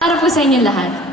Para po sa inyo lahat.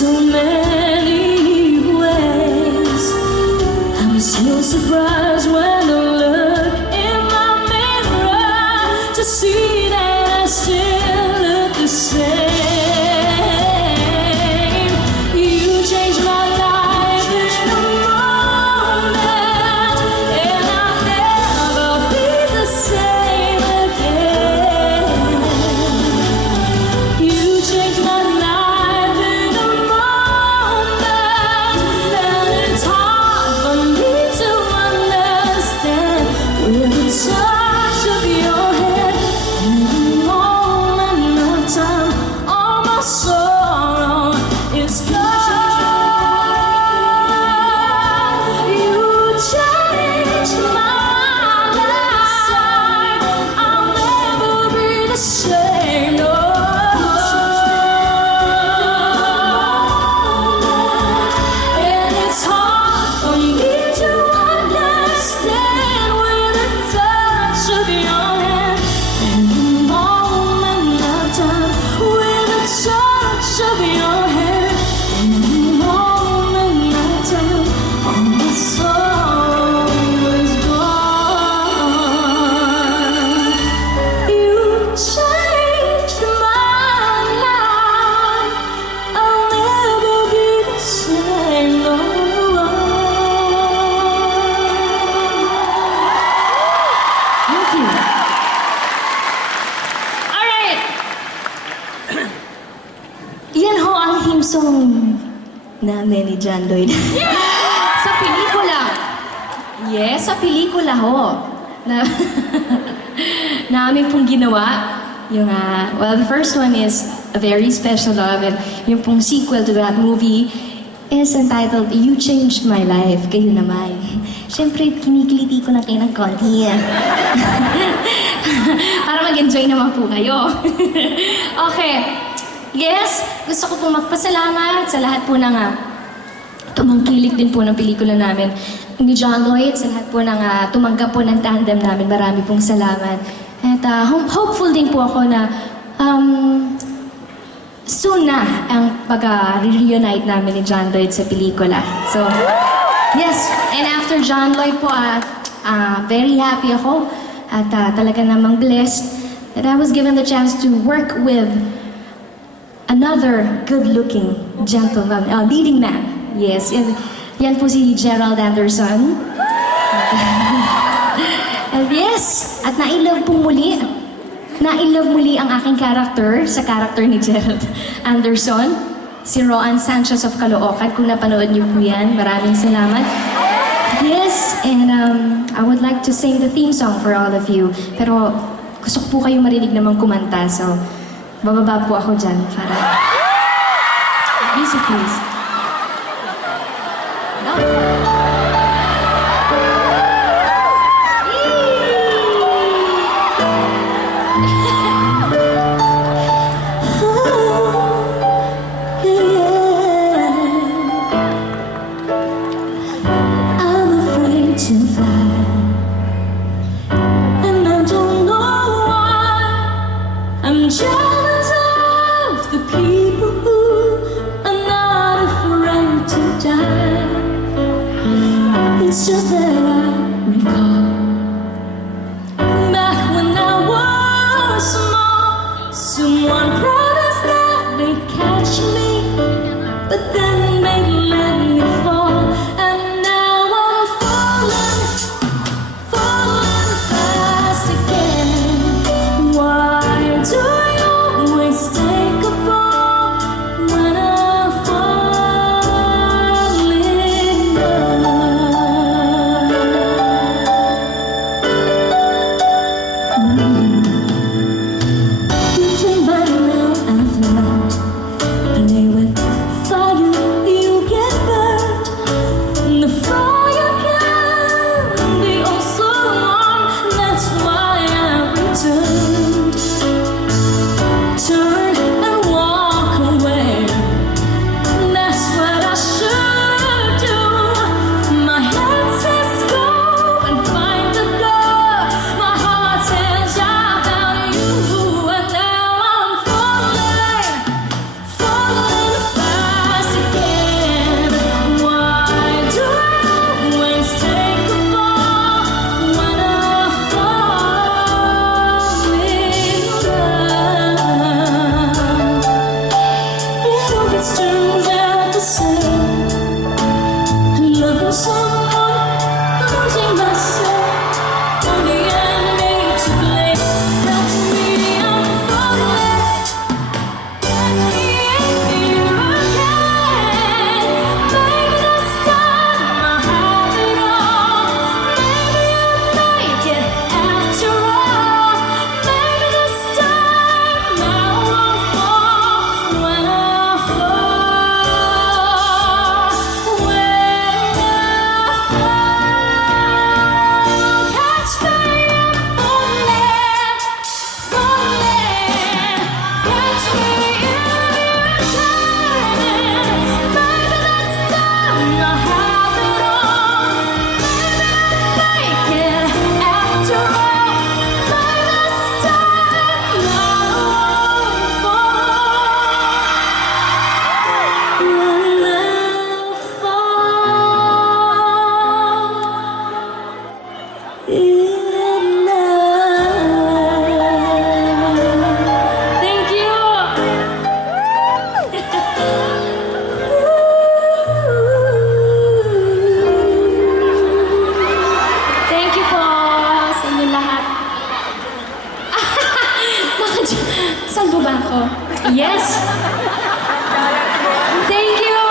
So many ways. I'm still surprised when I look in my mirror to see that I still look the same. You changed my life in a moment, and I'll never be the same again. You changed my life. Touch of your hand, in a moment of time, all my sorrow is gone. You changed my life. I'll never be the same. No. And it's hard for me to understand with the touch of your hand, in a moment of time, with the touch of your hand, in a moment of time, all my sorrow is gone. You changed my life. I'll never be the same. No. Thank you. Alright! Yan ho ang theme song namin ni John Lloyd. Sa pelikula. Yes, sa pelikula ho. Na namin pong ginawa. Yung, well, the first one is A Very Special Love, and yung pong sequel to that movie is entitled You Changed My Life, Kayo Naman. Siyempre, kinikiliti ko na kayo ng konti. Para mag-enjoy naman po kayo. Okay. Yes, gusto ko pong magpasalamat sa lahat po ng tumangkilik din po ng pelikula namin ni John Lloyd, sa lahat po ng tumanggap po ng tandem namin. Marami pong salamat. At hopeful din po ako na soon na ang pag-reunite namin ni John Lloyd sa pelikula. So, yes, and after John Lloyd po, very happy ako at talaga namang blessed that I was given the chance to work with another good-looking gentleman, leading man. Yes, yan po si Gerald Anderson. And yes, at na-in-love po muli. Na-in-love muli ang aking character sa character ni Gerald Anderson, si Roan Sanchez of Caloocan. Kung napanood niyo po yan, maraming salamat. Yes, and I would like to sing the theme song for all of you. Pero gusto ko po kayong marinig namang kumanta. So, bababa po ako dyan para... Music, please. I'm afraid to fly, and I don't know why. I'm jealous of the people who are not afraid to die. It's just that I recall back when I was small, someone promised that they'd catch me, but then they let me fall, and now I'm falling, falling fast again. Why do you always take a fall when I fall in love? You think by now I've learned, play with fire, you get burned. And the fire can be oh so long. That's why I returned. Turn and walk away. That's what I should do. My head says go and find the door. My heart says I found you, and now I'm falling, falling fast again. Why do I always take a fall when I fall in love? It always turns out the same. Loving someone, losing myself. Only I need to blame. That's me, I'm falling. Let me in here again. Maybe this time I'll have it all. Maybe I'll make it after all. Maybe this time I won't fall when I fall. When I fall, catch me, I'm falling, falling. Catch me if you can. Maybe this time I'll have it all. Maybe I'll make it after all. Maybe this time I won't fall when I fall in love. Thank you. Thank you po sa inyo lahat. Saan po ba ako? Yes! Thank you!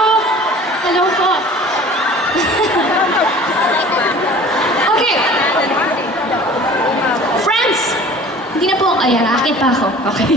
Hello po. Okay. Friends! Hindi na po. Ayan, akit pa ako. Okay.